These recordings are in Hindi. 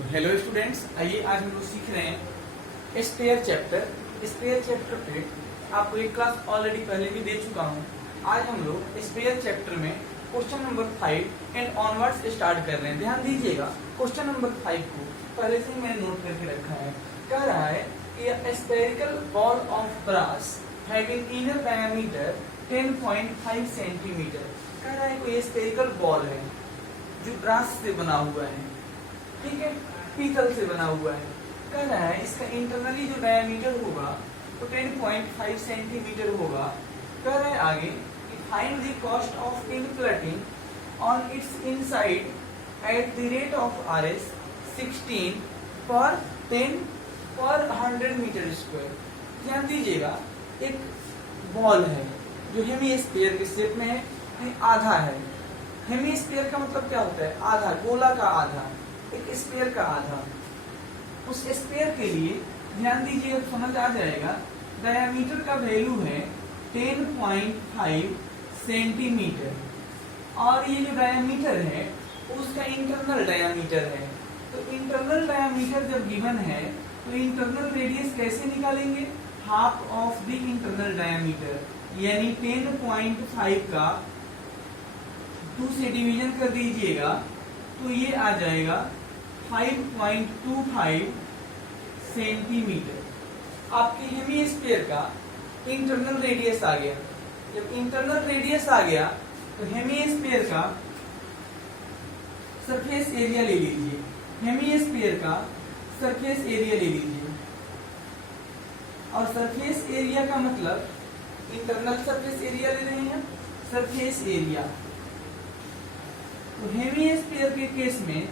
तो हेलो स्टूडेंट्स, आइए आज हम लोग सीख रहे हैं स्पेयर चैप्टर। स्पेयर चैप्टर पे आपको एक क्लास ऑलरेडी पहले भी दे चुका हूँ। आज हम लोग स्पेयर चैप्टर में question number 5 and onwards start कर रहे हैं। ध्यान दीजिएगा, क्वेश्चन नंबर 5 को पहले से ही मैंने नोट करके रखा है। कह रहा है कि spherical ball of brass having inner diameter 10.5 centimetre. कह रहा है कोई स्पेरिकल बॉल है जो ब्रास से बना हुआ है, ठीक है, पीतल से बना हुआ है। कह रहा है इसका इंटरनली जो डायमीटर होगा वो 10.5 सेंटीमीटर होगा। कह रहा है आगे कि find the cost of tin plating on it's inside at the rate of RS 16 पर 10 पर 100 मीटर स्क्वायर। ध्यान दीजिएगा, एक बॉल है जो हेमीस्फीयर के शेप में है, आधा है। हेमीस्फीयर का मतलब क्या होता है? आधा, गोला का आधा, एक स्फीयर का आधा। उस स्फीयर के लिए ध्यान दीजिए, समझ आ जाएगा। डायमीटर का वैल्यू है 10.5 सेंटीमीटर और ये जो डायमीटर है उसका इंटरनल डायमीटर है। तो इंटरनल डायमीटर जब गिवन है तो इंटरनल रेडियस कैसे निकालेंगे? Half of the internal diameter, यानी 10.5 का 2 से डिवीजन कर दीजिएगा तो ये आ जाएगा 5.25 सेंटीमीटर। आपके हेमीस्फीयर का इंटरनल रेडियस आ गया। जब इंटरनल रेडियस आ गया तो हेमीस्फीयर का सरफेस एरिया ले लीजिए। हेमीस्फीयर का सरफेस एरिया ले लीजिए, और सरफेस एरिया का मतलब इंटरनल सरफेस एरिया ले रहे हैं, सरफेस एरिया। तो हेमीस्फीयर के केस में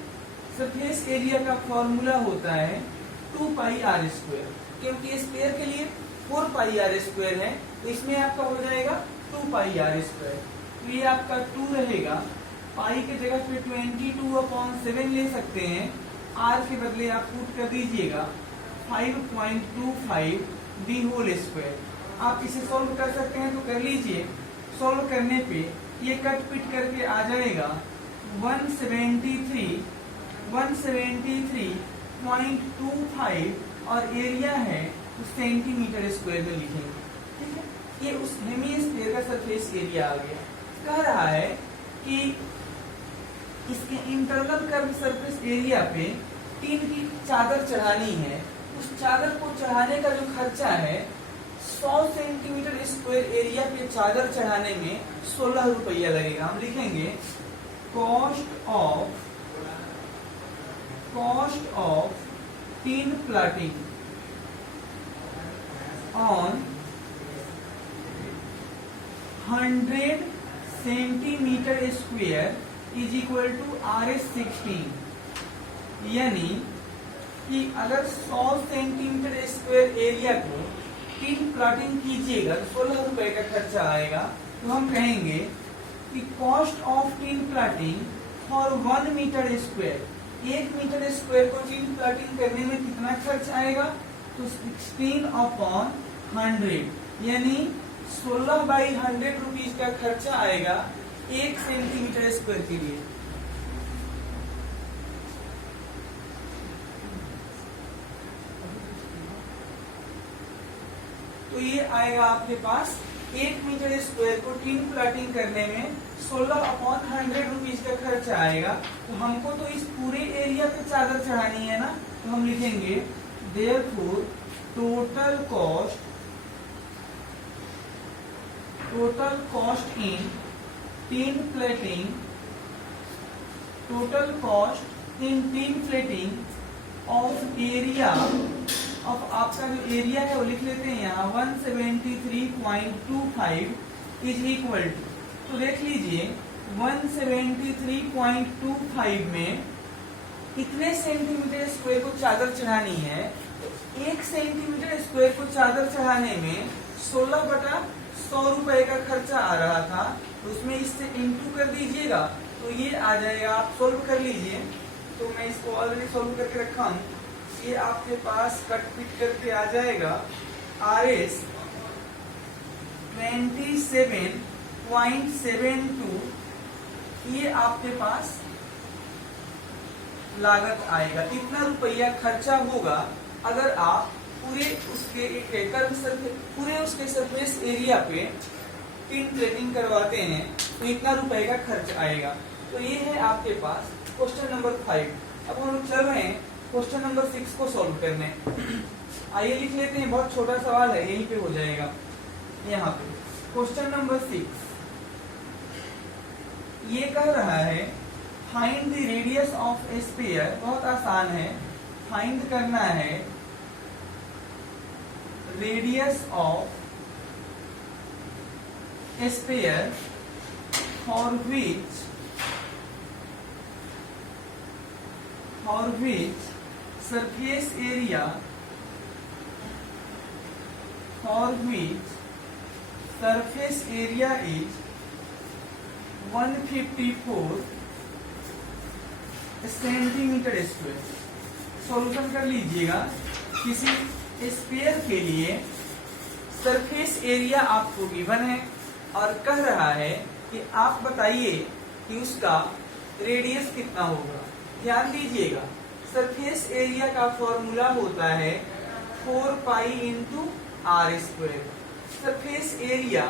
सरफेस एरिया का फॉर्मूला होता है 2πr², क्योंकि स्फीयर के लिए 4πr² है, तो इसमें आपका हो जाएगा 2πr²। तो ये आपका 2 रहेगा, पाई के जगह पे 22/7 ले सकते हैं, r के बदले आप पुट कर दीजिएगा 5.25 दी होल स्क्वायर। आप इसे सॉल्व कर सकते हैं तो कर लीजिए। सॉल्व करने पे ये कट पिट करके आ जाएगा 173.25 और एरिया है तो सेंटीमीटर स्क्वायर में लिखेंगे, ठीक है। ये उस हेमीस्फीयर का सरफेस एरिया आ गया। कह रहा है कि इसके इंटरनल कर्व सरफेस एरिया पे टिन की चादर चढ़ानी है। उस चादर को चढ़ाने का जो खर्चा है 100 सेंटीमीटर स्क्वायर एरिया पे चादर चढ़ाने में 16 रुपया लगेगा। हम लिखेंगे cost of tin plating on 100 centimetre square is equal to RS 16। यानी कि अगर 100 सेंटीमीटर स्क्वायर एरिया को टिन प्लेटिंग कीजिएगा तो 16 रुपए का खर्चा आएगा। तो हम कहेंगे कि cost of tin plating for 1 metre square, 1 metre square को टिन प्लेटिंग करने में कितना खर्च आएगा? तो 16/100, यानी 16/100 रुपीज का खर्चा आएगा 1 सेंटीमीटर स्क्वायर के लिए। तो ये आएगा आपके पास 1 मीटर स्क्वायर को टिन प्लेटिंग करने में 16/100 रुपीज का खर्चा आएगा। तो हमको तो इस पूरे एरिया पे चादर चढ़ानी है ना, तो हम लिखेंगे therefore total cost in tin plating of area of, आपका जो एरिया है वो लिख लेते हैं यहाँ 173.25 इज इक्वल टू, तो देख लीजिए 173.25 में कितने सेंटीमीटर स्क्वायर को चादर चढ़ानी है? तो 1 सेंटीमीटर स्क्वायर को चादर चढ़ाने में 16/100 रुपए का खर्चा आ रहा था। तो उसमें इससे इंटू कर दीजिएगा तो ये आ जाएगा। आप सोल्व कर लीजिए, तो मैं इसको ऑलरेडी सोल्व करके रखा हूँ। ये आपके पास कट पिट करके आ जाएगा RS 27.72, ये आपके पास लागत आएगा, इतना रुपया खर्चा होगा अगर आप पूरे उसके सरफेस एरिया पे पिन प्लेटिंग करवाते हैं तो इतना रुपए का खर्च आएगा। तो ये है आपके पास क्वेश्चन नंबर 5। अब हम लोग चल रहे हैं क्वेश्चन नंबर 6 को सॉल्व करने। आइए लिख लेते हैं, बहुत छोटा सवाल है, यहीं पे हो जाएगा। यहाँ पे क्वेश्चन नंबर 6 ये कह रहा है find the radius of A sphere. बहुत आसान है, फाइंड करना है radius of a sphere for which surface area is 154 centimetre square. Solution कर लीजिएगा। किसी स्फीयर के लिए सरफेस एरिया आपको गिवन है और कह रहा है कि आप बताइए कि उसका रेडियस कितना होगा। ध्यान दीजिएगा, सरफेस एरिया का फॉर्मूला होता है 4 pi into R square. Surface area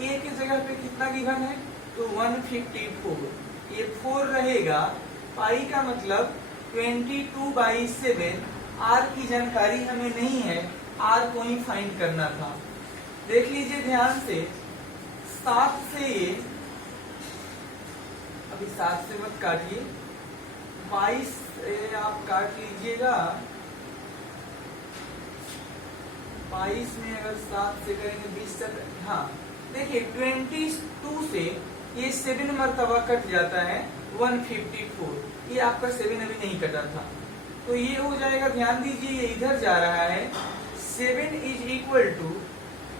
A की जगह पे कितना गिवन है तो 154, ये 4 रहेगा, पाई का मतलब 22/7। आर की जानकारी हमें नहीं है, आर को ही फाइंड करना था। देख लीजिए ध्यान से, 7 से ये, अभी 7 से मत काटिए, 22 आप काट लीजिएगा। 22 में अगर 7 से करेंगे 20 तक, हाँ देखिए 22 से ये 7 मरतबा कट जाता है 154। ये आपका 7 अभी नहीं कटा था, तो ये हो जाएगा। ध्यान दीजिए, ये इधर जा रहा है। 7 is equal to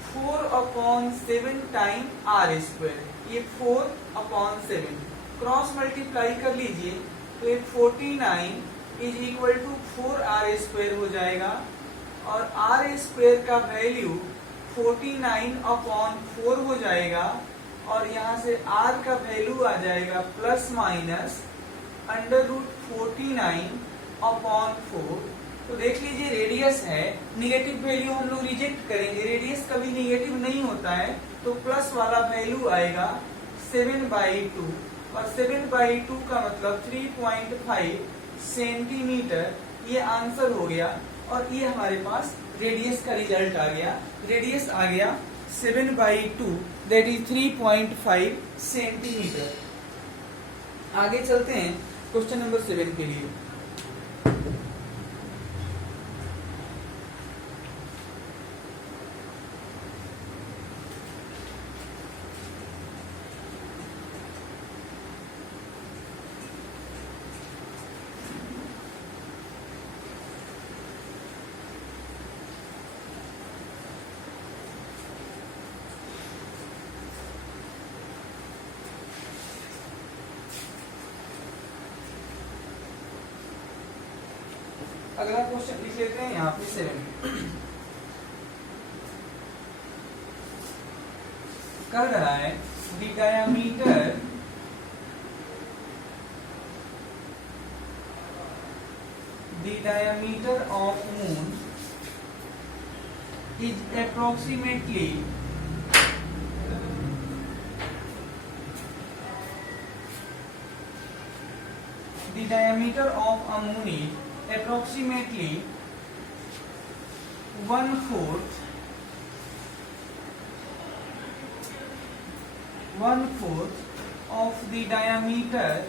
4/7 time R square. ये 4/7 क्रॉस मल्टीप्लाई कर लीजिए तो ये 49 is equal to 4r square हो जाएगा। और आर स्क्वायर का वैल्यू 49/4 हो जाएगा। और यहाँ से r का वैल्यू आ जाएगा प्लस माइनस √49/4। तो देख लीजिए रेडियस है, निगेटिव वैल्यू हम लोग रिजेक्ट करेंगे, रेडियस कभी निगेटिव नहीं होता है, तो प्लस वाला वैल्यू आएगा 7/2। और 7/2 का मतलब 3.5 सेंटीमीटर। ये आंसर हो गया और ये हमारे पास रेडियस का रिजल्ट आ गया। रेडियस आ गया 7/2, दैट इज 3.5 सेंटीमीटर। आगे चलते हैं क्वेश्चन नंबर 7 के लिए। अगला क्वेश्चन लिख लेते हैं यहाँ पे 7। कह रहा है the diameter of moon is approximately one fourth of the diameter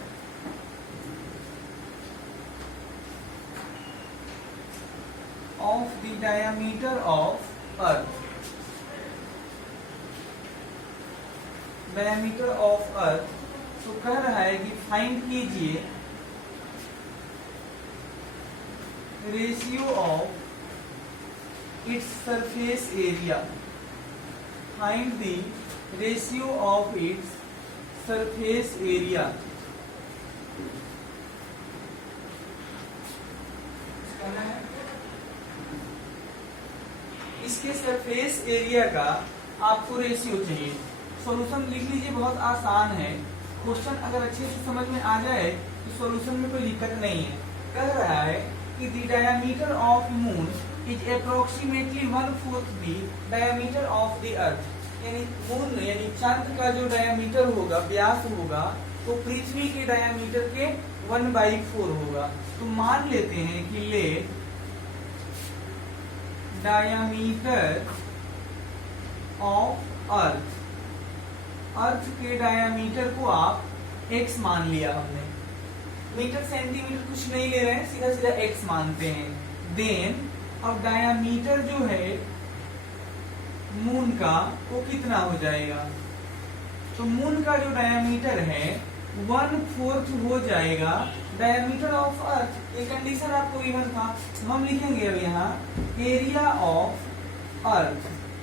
of Earth. Diameter of Earth। तो कह रहा है कि फाइंड कीजिए ratio of its surface area. Find the ratio of its surface area. इसके सरफेस एरिया का आपको रेशियो चाहिए। सॉल्यूशन लिख लीजिए, बहुत आसान है। क्वेश्चन अगर अच्छे से समझ में आ जाए तो सॉल्यूशन में कोई दिक्कत नहीं है। कह रहा है कि the diameter of moon is approximately 1/4 the diameter of the earth. यानी मून यानी चांद का जो डायमीटर होगा, व्यास होगा, तो पृथ्वी के डायमीटर के 1/4 होगा। तो मान लेते हैं कि लेट डायमीटर ऑफ अर्थ के डायमीटर को आप x मान लिया हमने, मीटर सेंटीमीटर कुछ नहीं ले रहे हैं, सीधा सीधा x मानते हैं। देन अब डायमीटर जो है मून का वो कितना हो जाएगा, तो मून का जो डायमीटर है 1/4 हो जाएगा डायमीटर ऑफ अर्थ। ये कंडीशन आपको गिवन था, हम लिखेंगे अब यहाँ एरिया ऑफ अर्थ।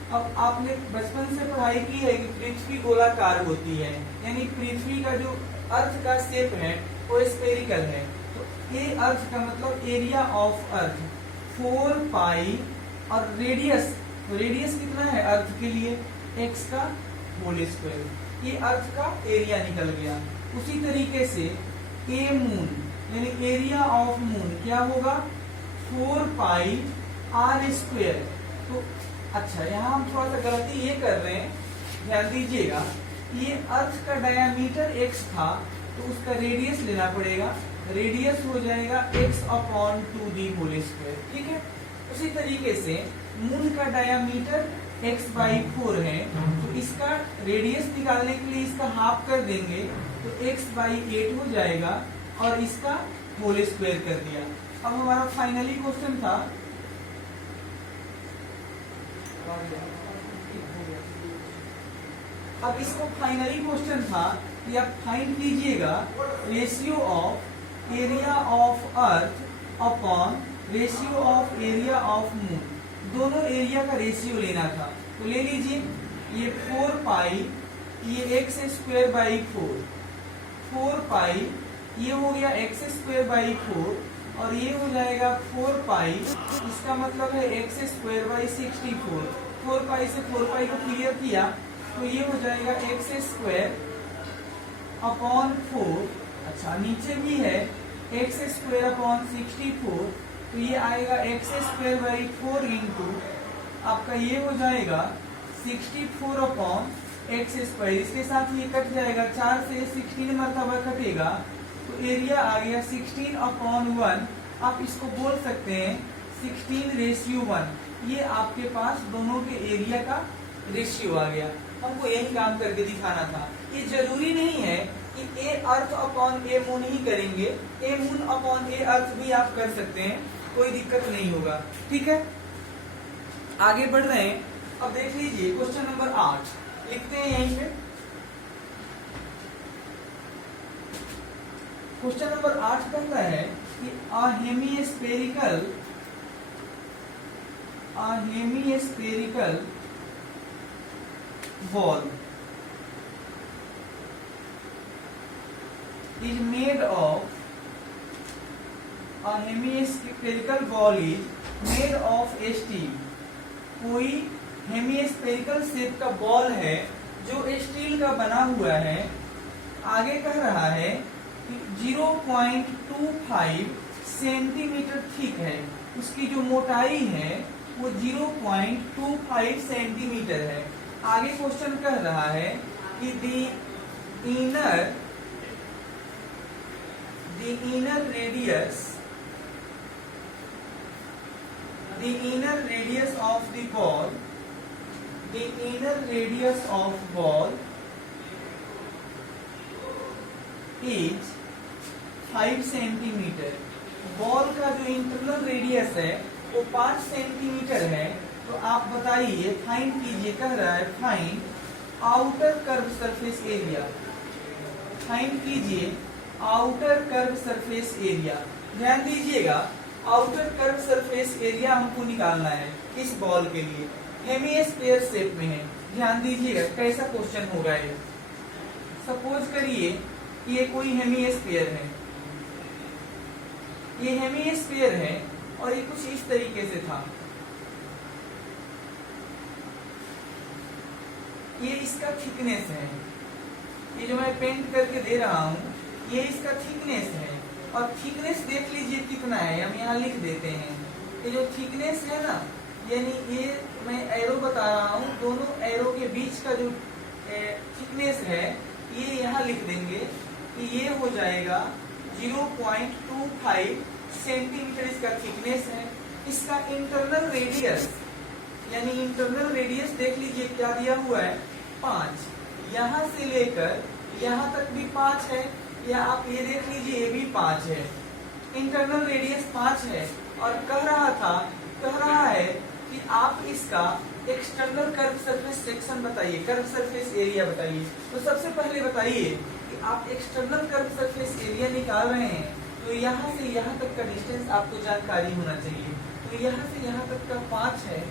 अब आपने बचपन से पढ़ाई की है कि पृथ्वी गोलाकार होती है, यानी पृथ्वी का जो अर्थ का शेप है वो स्फेरिकल है। तो ये अर्थ का मतलब एरिया ऑफ अर्थ 4 पाई, और रेडियस कितना है अर्थ के लिए, x का होल स्क्वायर। ये अर्थ का एरिया निकल गया। उसी तरीके से ए मून यानी एरिया ऑफ मून क्या होगा 4 पाई r स्क्वायर। तो अच्छा, यहाँ हम थोड़ा सा गलती ये कर रहे हैं, ध्यान दीजिएगा। ये अर्थ का डायमीटर x था, तो उसका रेडियस लेना पड़ेगा, रेडियस हो जाएगा x/2 दी होल स्क्वायर। ठीक है। उसी तरीके से मून का डायमीटर x/4 है, तो इसका रेडियस निकालने के लिए इसका हाफ कर देंगे, तो x/8 हो जाएगा, और इसका होल स्क्वायर कर दिया। अब हमारा फाइनली क्वेश्चन था, अब इसको फाइनली क्वेश्चन था कि आप फाइंड कीजिएगा ratio of area of earth upon ratio of area of moon. दोनों एरिया का रेशियो लेना था, तो ले लीजिए ये 4 पाई, ये x²/4, 4 पाई ये हो गया x²/4, और ये हो जाएगा 4 पाई, इसका मतलब है x²/64। 4 पाई से 4 पाई को क्लियर किया तो ये हो जाएगा x² अपॉन 4। अच्छा, नीचे भी है x² अपॉन 64, तो ये आएगा x²/4 इंटू आपका ये हो जाएगा 64 अपॉन x²। इसके साथ ये कट जाएगा, 4 से 16 मरतबा कटेगा, तो एरिया आ गया 16/1। आप इसको बोल सकते हैं 16:1। ये आपके पास दोनों के एरिया का रेशियो आ गया। हमको यही काम करके दिखाना था। ये जरूरी नहीं है कि ए अर्थ अपॉन ए मून ही करेंगे, ए मून अपॉन ए अर्थ भी आप कर सकते हैं, कोई दिक्कत नहीं होगा। ठीक है, आगे बढ़ रहे हैं। अब देख लीजिए क्वेश्चन नंबर 8 लिखते हैं यहीं पे। क्वेश्चन नंबर 8 कहता है कि a hemispherical ball is made of steel। कोई हेमीस्फेरिकल शेप का बॉल है जो स्टील का बना हुआ है। आगे कह रहा है कि 0.25 सेंटीमीटर थिक है, उसकी जो मोटाई है वो 0.25 सेंटीमीटर है। आगे क्वेश्चन कह रहा है कि the inner radius of the ball is 5 centimetre. Ball का जो इंटरनल रेडियस है वो 5 सेंटीमीटर है। तो आप बताइए, फाइंड कीजिए। कह रहा है find outer curve surface area. Find कीजिए आउटर कर्व सरफेस एरिया। ध्यान दीजिएगा, आउटर कर्व सरफेस एरिया हमको निकालना है इस बॉल के लिए। हेमीस्फीयर शेप में है। ध्यान दीजिएगा कैसा क्वेश्चन होगा ये। सपोज करिए ये कोई हेमीस्फीयर है, ये हेमीस्फीयर है और ये कुछ इस तरीके से था। ये इसका थिकनेस है, ये जो मैं पेंट करके दे रहा हूं ये इसका थिकनेस है। और थिकनेस देख लीजिए कितना है, हम यहाँ लिख देते हैं। ये जो थिकनेस है ना, यानी ये मैं एरो बता रहा हूँ, दोनों एरो के बीच का जो थिकनेस है ये यहाँ लिख देंगे कि ये हो जाएगा 0.25 सेंटीमीटर इसका थिकनेस है। इसका इंटरनल रेडियस, यानी इंटरनल रेडियस देख लीजिए क्या दिया हुआ है, 5। यहाँ से लेकर यहाँ तक भी 5 है, या आप ये देख लीजिए ये भी 5 है। इंटरनल रेडियस 5 है और कह रहा है कि आप इसका एक्सटर्नल कर्व सरफेस सेक्शन बताइए, कर्व सरफेस एरिया बताइए। तो सबसे पहले बताइए कि आप एक्सटर्नल कर्व सरफेस एरिया निकाल रहे हैं, तो यहाँ से यहाँ तक का डिस्टेंस आपको जानकारी होना चाहिए। तो यहाँ से यहाँ तक का 5 है।